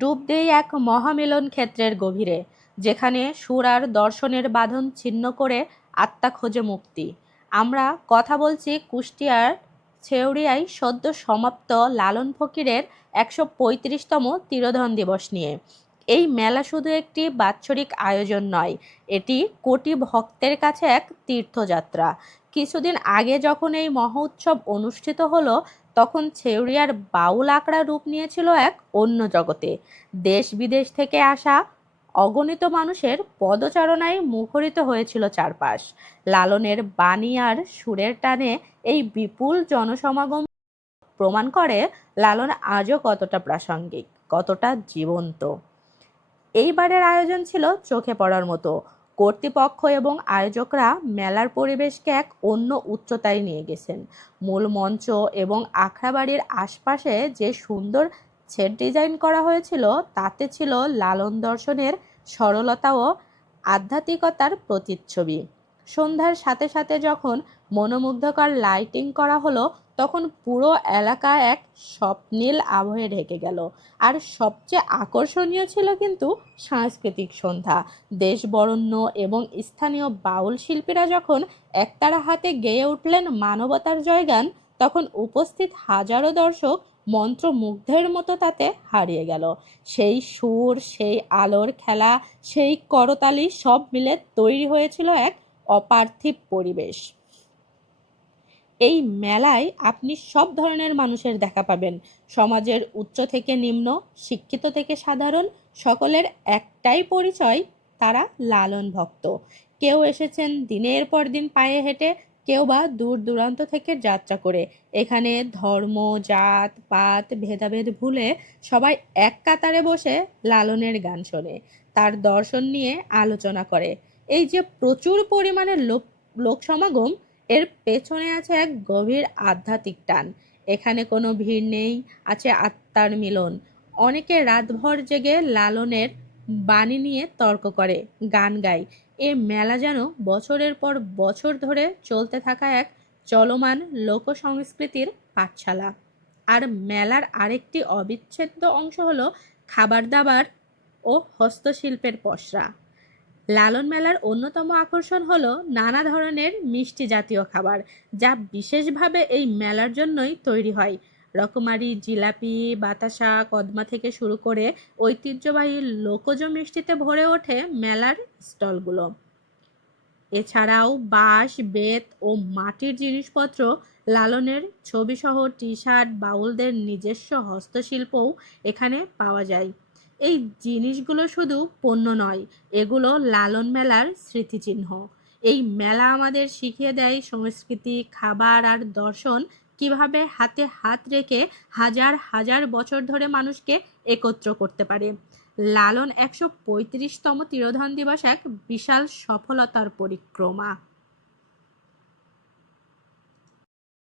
ডুব দেই এক মহামিলন ক্ষেত্রের গভীরে, যেখানে সুর আর দর্শনের বাঁধন ছিন্ন করে আত্মা খোঁজে মুক্তি। আমরা কথা বলছি কুষ্টিয়ার ছেউরিয়ায় সদ্য সমাপ্ত লালন ফকিরের একশো পঁয়ত্রিশতম তিরোধন দিবস নিয়ে। এই মেলা শুধু একটি বাৎসরিক আয়োজন নয়, এটি কোটি ভক্তের কাছে এক তীর্থযাত্রা। কিছুদিন আগে যখন এই মহোৎসব অনুষ্ঠিত হলো, তখন ছেউরিয়ার বাউল আঁকড়া রূপ নিয়েছিল এক অন্য জগতে। দেশ বিদেশ থেকে আসা অগণিত মানুষের পদচারণায় মুখরিত হয়েছিল চারপাশ। লালনের বাণী আর সুরের টানে এই বিপুল জনসমাগম প্রমাণ করে, লালন আজও কতটা প্রাসঙ্গিক, কতটা জীবন্ত। এইবারের আয়োজন ছিল চোখে পড়ার মতো। কর্তৃপক্ষ এবং আয়োজকরা মেলার পরিবেশকে এক অন্য উচ্চতায় নিয়ে গেছেন। মূল মঞ্চ এবং আখড়াবাড়ির আশপাশে যে সুন্দর সেট ডিজাইন করা হয়েছিল, তাতে ছিল লালন দর্শনের সরলতা ও আধ্যাত্মিকতার প্রতিচ্ছবি। সন্ধ্যার সাথে সাথে যখন মনোমুগ্ধকর লাইটিং করা হলো তখন পুরো এলাকা এক স্বপ্নীল আবহে ঢেকে গেল। আর সবচেয়ে আকর্ষণীয় ছিল কিন্তু সাংস্কৃতিক সন্ধ্যা। দেশ বরণ্য এবং স্থানীয় বাউল শিল্পীরা যখন একতারা হাতে গেয়ে উঠলেন মানবতার জয়গান, তখন উপস্থিত হাজারো দর্শক মন্ত্রমুগ্ধের মতো তাতে হারিয়ে গেল। সেই সুর, সেই আলোর খেলা, সেই করতালি সব মিলে তৈরি হয়েছিল এক অপার্থিব পরিবেশ। এই মেলায় আপনি সব ধরনের মানুষের দেখা পাবেন। সমাজের উচ্চ থেকে নিম্ন, শিক্ষিত থেকে সাধারণ, সকলের একটাই পরিচয়, তারা লালন ভক্ত। কেউ এসেছেন দিনের পর দিন পায়ে হেঁটে, কেউ বা দূর দূরান্ত থেকে যাত্রা করে। এখানে ধর্ম, জাত, পাত, ভেদাভেদ ভুলে সবাই এক কাতারে বসে লালনের গান শোনে, তার দর্শন নিয়ে আলোচনা করে। এই যে প্রচুর পরিমাণে লোক লোক সমাগম এর পেছনে আছে এক গভীর আধ্যাত্মিক টান। এখানে কোনো ভিড় নেই, আছে আত্মার মিলন। অনেকে রাতভর জেগে লালনের বাণী নিয়ে তর্ক করে, গান গায়। এ মেলা যেন বছরের পর বছর ধরে চলতে থাকা এক চলমান লোক সংস্কৃতির পাঠশালা। আর মেলার আরেকটি অবিচ্ছেদ্য অংশ হলো খাবার দাবার ও হস্তশিল্পের পসরা। লালন মেলার অন্যতম আকর্ষণ হল নানা ধরনের মিষ্টি জাতীয় খাবার, যা বিশেষভাবে এই মেলার জন্যই তৈরি হয়। রকমারি, জিলাপি, বাতাসা, কদমা থেকে শুরু করে ঐতিহ্যবাহী লোকজ মিষ্টিতে ভরে ওঠে মেলার স্টলগুলো। এছাড়াও বাঁশ, বেত ও মাটির জিনিসপত্র, লালনের ছবিসহ টি শার্ট বাউলদের নিজস্ব হস্তশিল্পও এখানে পাওয়া যায়। এই জিনিসগুলো শুধু পণ্য নয়, এগুলো লালন মেলার স্মৃতিচিহ্ন। এই মেলা আমাদের শিখিয়ে দেয় সংস্কৃতি, খাবার আর দর্শন কীভাবে হাতে হাত রেখে হাজার হাজার বছর ধরে মানুষকে একত্র করতে পারে। লালন একশো পঁয়ত্রিশতম তিরোধান দিবস এক বিশাল সফলতার পরিক্রমা।